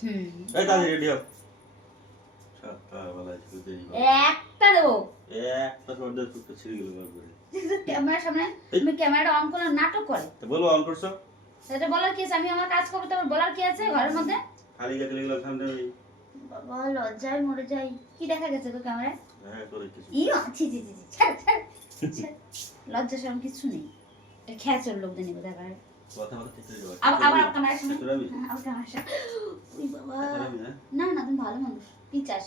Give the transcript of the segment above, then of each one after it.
হুম। এই তাহলে রেডি হও সকালবেলা একটু দেরি একটা দেবো। একটা সর্দার টুকটা ছিঁড়ে গেল বার করে ক্যামেরার সামনে তুমি ক্যামেরাটা অন করে নাটক করে। তো বলব অন করছ? সেটা বলার কি আছে? আমি আমার কাজ করব তোমার বলার কি আছে ঘরের মধ্যে? খালি গেছে গেলাম সামনে বাবা লজ্জায় মরে যাই। কি দেখা গেছে তো ক্যামেরায়? হ্যাঁ কিছু। ছি ছি ছি। লজ্জা সরম কিছু নেই। খেয়াচর লোকদের নিবে দেখা আবার আবার ক্যামেরার সামনে তোর আমি হ্যাঁ, আবার ক্যামেরার সামনে ওই বাবা তোর আমি হ্যাঁ না না তুমি ভালো মানুষ পিচাস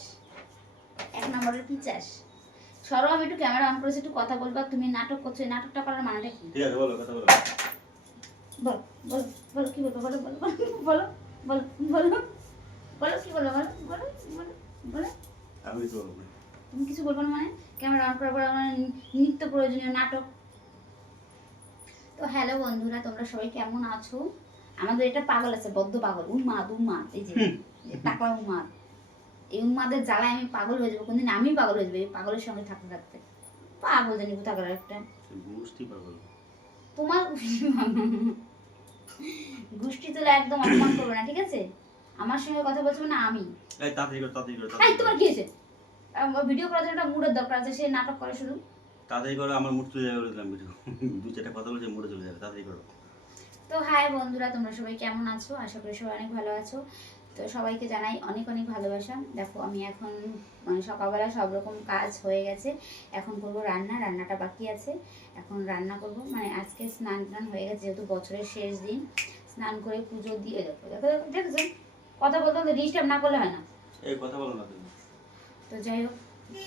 এক নম্বরের পিচাস সরো আমি একটু ক্যামেরা অন করেছি একটু কথা বলবা তুমি নাটক করছ নাটকটা করার মানেটা কি ঠিক আছে বলো কথা বলো বলো বলো বলো কি বলব বলো বলো বলো বলো বলো বলো কি বলো বলো বলো বলো বলো আমি তো বলব তুমি কিছু বলব না মানে ক্যামেরা অন করার পর আমার নিত্য প্রয়োজনীয় নাটক তো হ্যালো বন্ধুরা তোমরা সবাই কেমন আছো? আমাদের এটা পাগল আছে বদ্ধ পাগল উন্মাদ উন্মাদ এই যে টাকলা উন্মাদ এই উন্মাদের জ্বালায় আমি পাগল হয়ে যাব কোনদিন আমি পাগল হয়ে যাব এই পাগলের সঙ্গে থাকতে থাকতে। পাগল জানি কোথাকার একটা। গোষ্ঠী পাগল। তোমার গোষ্ঠী তোলা একদম অপমান করবে না ঠিক আছে? আমার সঙ্গে কথা বলছো না আমি? এই তাড়াতাড়ি করো তাড়াতাড়ি করো এই তোমার কি হয়েছে? ভিডিও করার জন্য একটা মুডের দরকার আছে সে নাটক করে শুধু। তাড়াতাড়ি করো আমার মুড চলে যাবে বললাম দু চারটা কথা বলছে মুডে চলে যাবে তাড়াতাড়ি করো। তো হাই বন্ধুরা তোমরা সবাই কেমন আছো? আশা করি সবাই অনেক ভালো আছো। তো সবাইকে জানাই অনেক অনেক ভালোবাসা। দেখো আমি এখন মানে সকালবেলা সব রকম কাজ হয়ে গেছে। এখন করব রান্না রান্নাটা বাকি আছে। এখন রান্না করব। মানে আজকে স্নান টান হয়ে গেছে যেহেতু বছরের শেষ দিন। স্নান করে পুজো দিয়ে দেখো দেখো দেখেছ কথা বলতে বলতে ডিস্টার্ব না করলে হয় না। এই কথা বলো না তুমি। তো যাই হোক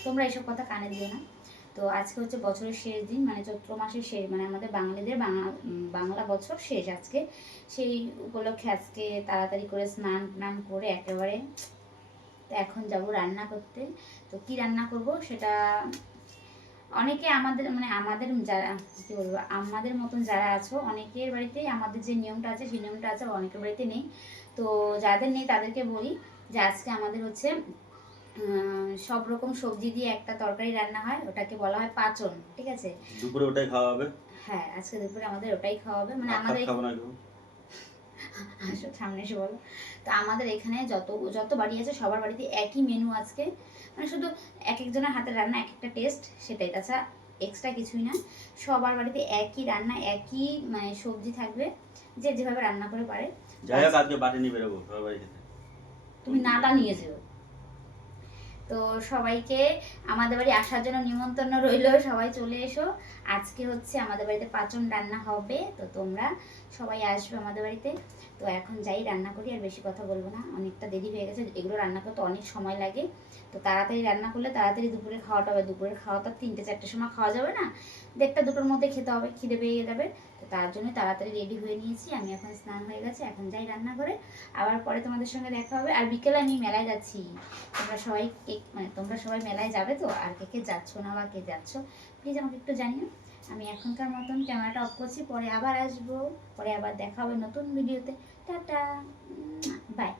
তোমরা এইসব কথা কানে দিও না। তো আজকে হচ্ছে বছরের শেষ দিন মানে চৈত্র মাসের শেষ মানে আমাদের বাঙালিদের বাংলা বাংলা বছর শেষ আজকে। সেই উপলক্ষে আজকে তাড়াতাড়ি করে স্নান টান করে একেবারে তো এখন যাব রান্না করতে। তো কি রান্না করব সেটা অনেকে আমাদের মানে আমাদের যারা, কি বলব, আমাদের মতন যারা আছো, অনেকের বাড়িতে আমাদের যে নিয়মটা আছে, সেই নিয়মটা আছে অনেকের বাড়িতে নেই। তো যাদের নেই তাদেরকে বলি যে আজকে আমাদের হচ্ছে সব রকম সবজি দিয়ে একটা তরকারি রান্না হয় ওটাকে বলা হয় পাচন ঠিক আছে? দুপুরে ওটাই খাওয়া হবে? হ্যাঁ আজকে দুপুরে আমাদের ওটাই খাওয়া হবে মানে আমাদের আসো সামনে এসে বলো। তো আমাদের এখানে যত যত বাড়ি আছে সবার বাড়িতে একই মেনু আজকে। মানে শুধু এক একজনের হাতের রান্না এক একটা টেস্ট সেটাই। তাছাড়া এক্সট্রা কিছুই না সবার বাড়িতে একই রান্না একই মানে সবজি থাকবে যে যেভাবে রান্না করে পারে। যাই হোক আজকে বাটি নিয়ে বেরোবো সবার বাড়ি খেতে। তুমি নাটা নিয়ে যেও। তো সবাইকে আমাদের বাড়ি আসার জন্য নিমন্ত্রণ রইল, সবাই চলে এসো। আজকে হচ্ছে আমাদের বাড়িতে পাচন রান্না হবে, তো তোমরা সবাই আসবে আমাদের বাড়িতে। তো এখন যাই, রান্না করি, আর বেশি কথা বলব না। অনেকটা দেরি হয়ে গেছে, এগুলো রান্না করতে অনেক সময় লাগে। তো তাড়াতাড়ি রান্না করলে তাড়াতাড়ি দুপুরে খাওয়াটা হবে। দুপুরের খাওয়াটা তিনটে চারটের সময় খাওয়া যাবে না। দেড়টা দুটোর মধ্যে খেতে হবে, খিদে পেয়ে যাবে। তো তার জন্য তাড়াতাড়ি রেডি হয়ে নিয়েছি। আমি এখন স্নান হয়ে গেছে, এখন যাই রান্না করে আবার পরে তোমাদের সঙ্গে দেখা হবে। আর বিকেলে আমি মেলায় যাচ্ছি। তোমরা সবাই মানে তোমরা সবাই মেলায় যাবে তো, আর কে কে যাচ্ছ না বা কে যাচ্ছ প্লিজ আমাকে একটু জানিও। আমি এখনকার মতন ক্যামেরাটা অফ করছি, পরে আবার আসব, পরে আবার দেখা হবে নতুন ভিডিওতে টাটা বাই